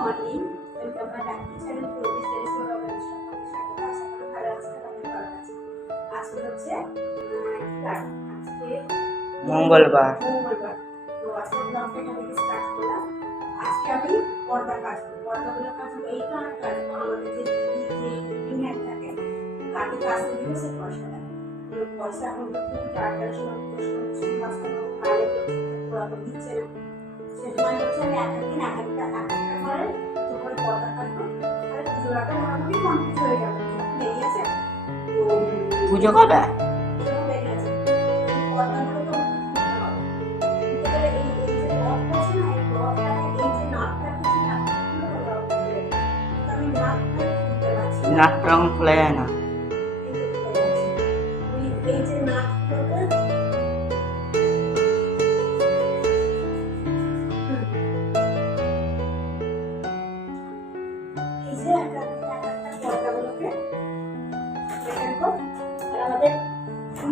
Morning welcome back to channel organic স্বাগত আশা করি ভালো আছেন আপনাদের ভালো আছেন আজকে হচ্ছে? আজকে মঙ্গলবার। মঙ্গলবার। তো আজকে ব্লগটা এখান থেকে স্টার্ট করলাম। আজকে আমি পর্দা কাজ করব। পর্দাগুলো কাজ এই কারণে কাজ আমাদের যে যে রিপিং থাকে তাকে কাজতে দিলে সে পয়সা দেয় পয়সা এখন খুব সময় দিচ্ছে না হচ্ছে আমি এক একদিন এক একটা তাহলে মোটামুটি কমপ্লিট হয়ে যাবে বেরিয়ে পুজো কবে পুজো বেরিয়ে যায় পর্দাগুলো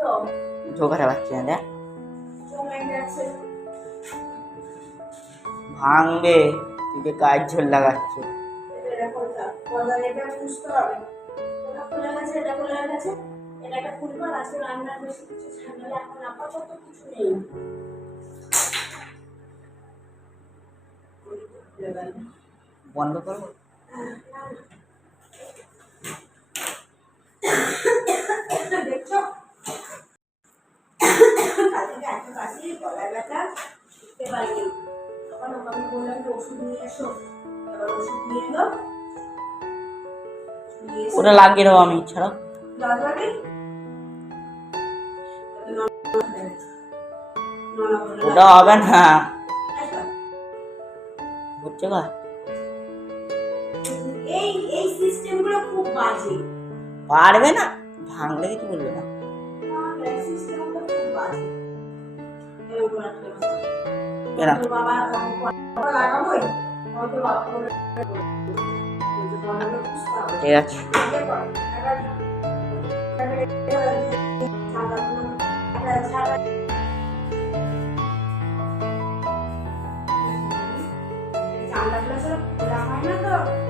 তো? ঝোঁকারে বাচ্চা দেখ। ভাঙবে তুই গাছ ঝোল লাগাচ্ছ। এরকম থাক পর্দার এটা বুঝতে হবে এটা খুলে গেছে এটা খুলে গেছে এটা একটা খুলবো আর আজকে রান্নার বেশি কিছু ঝামেলা এখন আপাতত কিছু নেই খুলে গেল বন্ধ করব দেখছ কালকে এত কাশি ব্যথা শিখতে পারিনি। তখন ওকে বললাম যে ওষুধ নিয়ে এসো। এবার ওষুধ নিয়ে এলো। ওটা লাগিয়ে দেবো আমি ছাড়া। জল ওটা হবে না। বুঝছ গা? এই এই সিস্টেমগুলো খুব বাজে। পারবে না? ভাঙলে কিছু বলবে না। সিস্টেমগুলো খুব বাজে। হবে ঠিক আছে এই জানলাগুলো আসলে খোলা হয় না তো?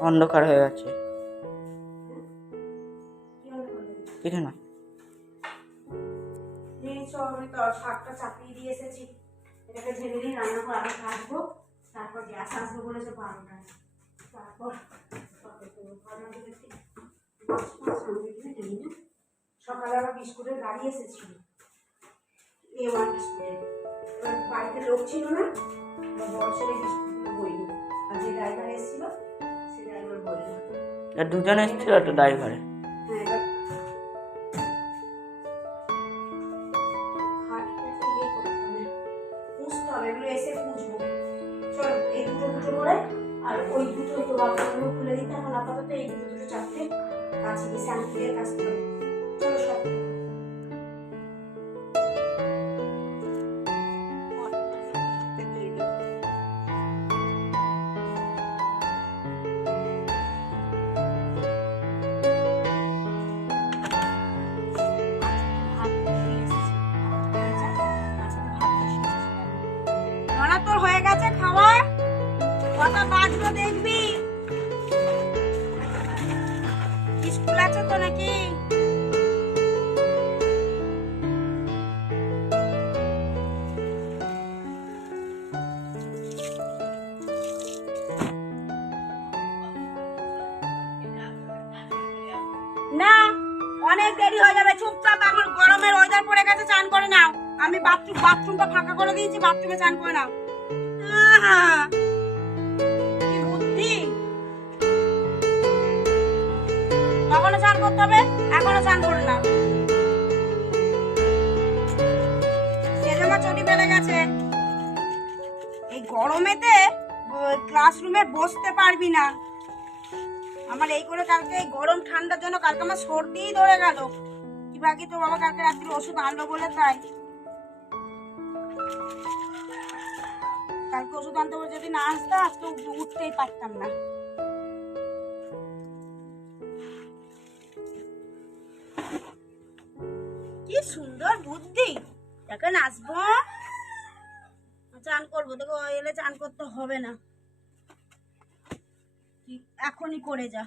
অন্ধকার হয়ে গেছে কিছু না। দিয়ে এসেছি। তারপর গ্যাস আসবে বলেছে তারপর। সকালে আবার বিস্কুটের গাড়ি এসেছিল। এ বাড়িতে লোক ছিল না। বড় বইল। আর যে আর দুজন এসেছিল একটা ড্রাইভারে অনেক দেরি হয়ে যাবে, চুপচাপ এখন গরমের ওয়েদার গেছে, চান করে নাও। আমি বাথরুম বাথরুমটা ফাঁকা করে দিয়েছি বাথরুমে চান করে নাও। কখনো চান করতে হবে? এখনও চান করে নাও গেছে। এই গরমেতে ক্লাসরুমে বসতে পারবি না। আমার এই করে কালকে এই গরম ঠান্ডার জন্য কালকে আমার সর্দিই ধরে গেল। কি বাকি তো বাবা কালকে রাত্রি ওষুধ আনলো বলে তাই। কালকে ওষুধ আনতে বলে যদি না আসতো আজকে উঠ- উঠতেই পারতাম না। কি সুন্দর বুদ্ধি। এখন আসব। চান করব তোকে এলে চান করতে হবে না। এখনই করে যা।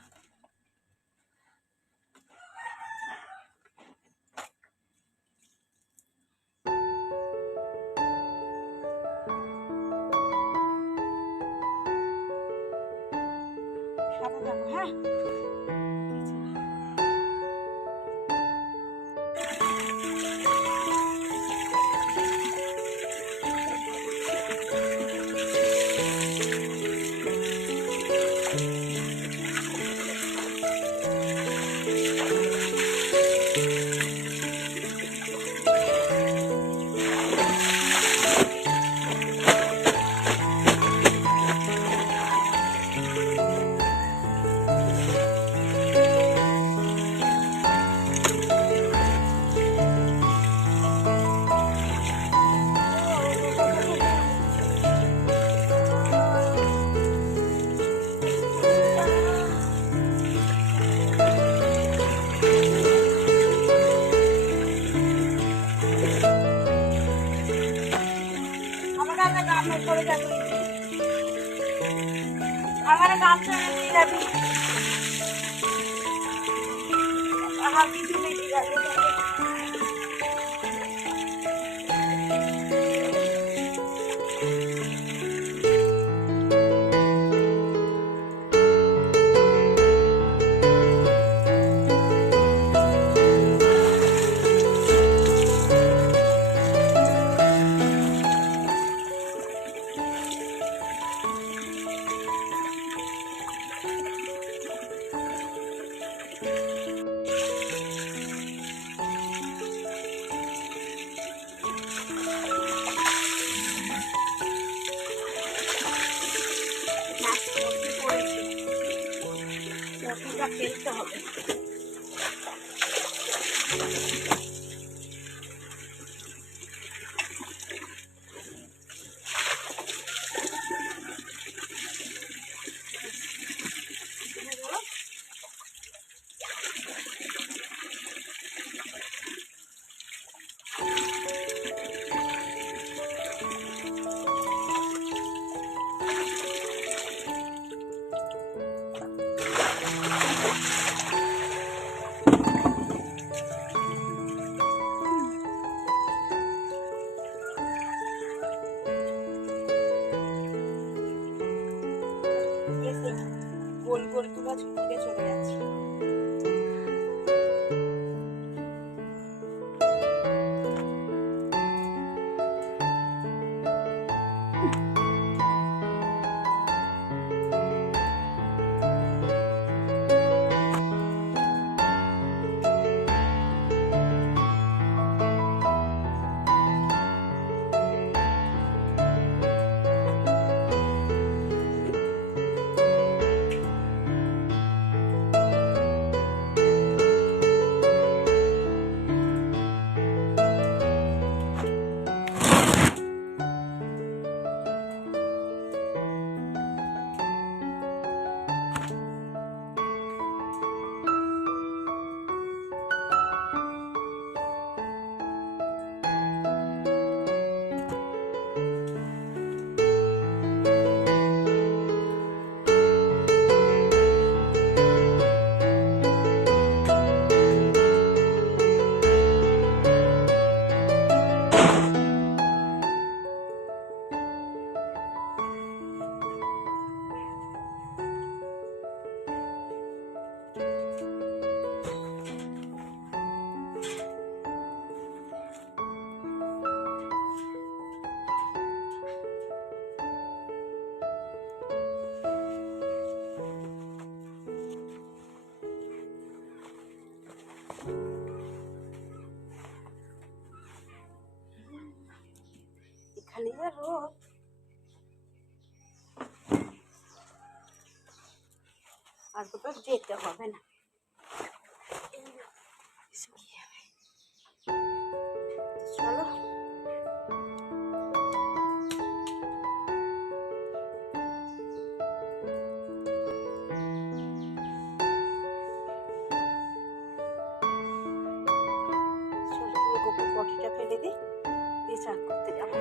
বাকিটা ফেলতে হবে। you. আর কোথাও যেতে হবে না। চলো। পটিটা ফেলে দিই দিয়ে করতে যাব।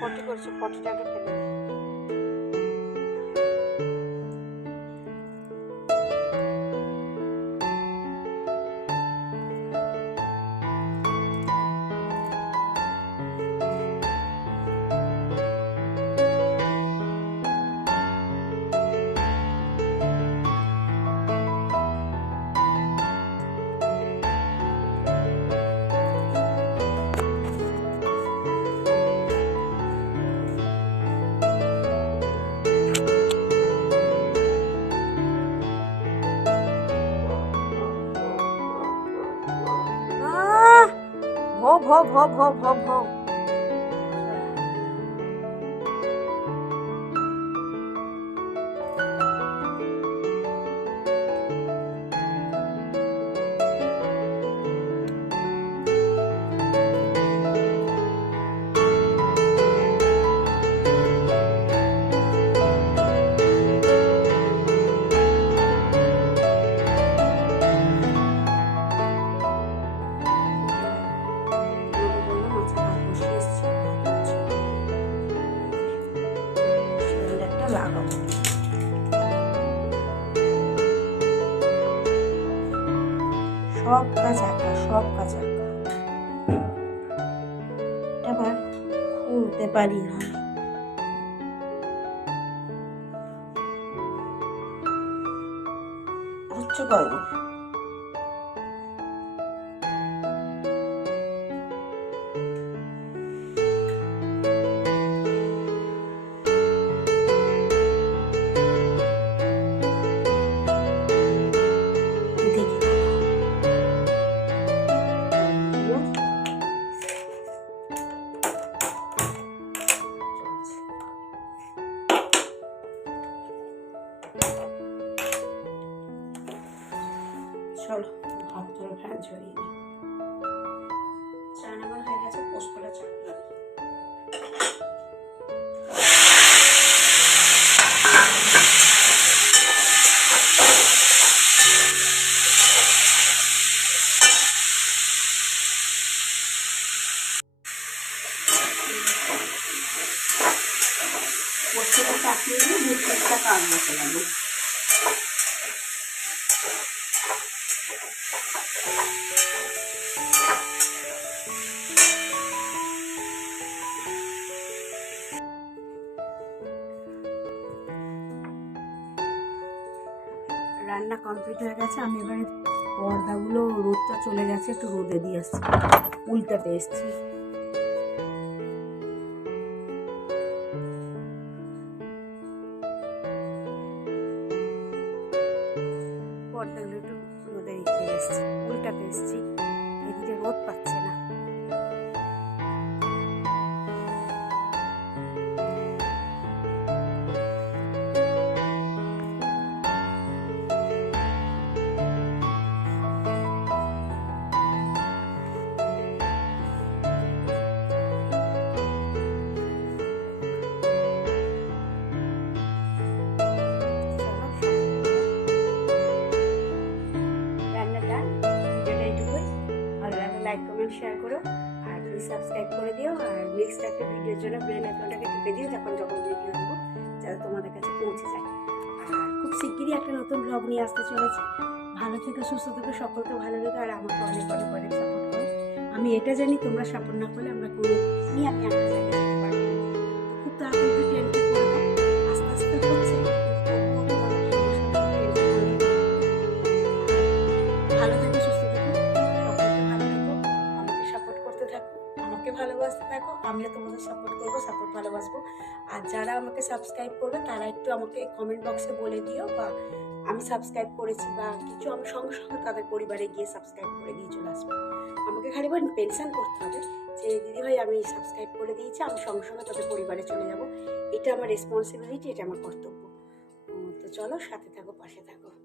পটি করছে পটিটাকে ফেলে দিই 跑跑跑跑跑。পারি না। উচ্চ কয়দিন চলো ভাত করে ফ্যান ঝরিয়ে নিই। চান আমার হয়ে গেছে পোস্তটা দিই পোস্তটা চাপিয়ে রান্না কমপ্লিট হয়ে গেছে, আমি এবারে পর্দাগুলো রোদটা চলে গেছে, একটু রোদে দিয়ে আসছি। উল্টাতে এসছি। এসছি উল্টাতে এসছি। এদিকে রোদ পাচ্ছে না। কমেন্ট শেয়ার করো। আর প্লিজ সাবস্ক্রাইব করে দিও। আর নেক্সট একটা ভিডিওর জন্য ব্রেন আইকনটাকে টিপে দিও যখন যখন ভিডিও দেবো, যাতে তোমাদের কাছে পৌঁছে যায়। আর খুব শিগগিরই একটা নতুন ব্লগ নিয়ে আসতে চলেছে। ভালো থেকে, সুস্থ থেকে, সকলকে ভালো লেগে আর আমাকে অনেক অনেক অনেক সাপোর্ট করো। আমি এটা জানি, তোমরা সাপোর্ট না করলে আমরা কোনো নিয়ে আমি একটা জায়গায়। ভালো থেকো, সুস্থ ভালোবাসতে তোমাদের সাপোর্ট করব সাপোর্ট ভালোবাসবো। আর যারা আমাকে সাবস্ক্রাইব করবে, তারা একটু আমাকে কমেন্ট বক্সে বলে দিও বা আমি সাবস্ক্রাইব করেছি বা কিছু আমি সঙ্গে সঙ্গে তাদের পরিবারে গিয়ে সাবস্ক্রাইব করে দিয়ে চলে আসব। আমাকে খালি বল পেনশন করতে হবে যে, দিদিভাই, আমি সাবস্ক্রাইব করে দিয়েছি, আমি সঙ্গে সঙ্গে তাদের পরিবারে চলে যাব। এটা আমার রেসপন্সিবিলিটি এটা আমার কর্তব্য। তো চলো, সাথে থাকো, পাশে থাকো।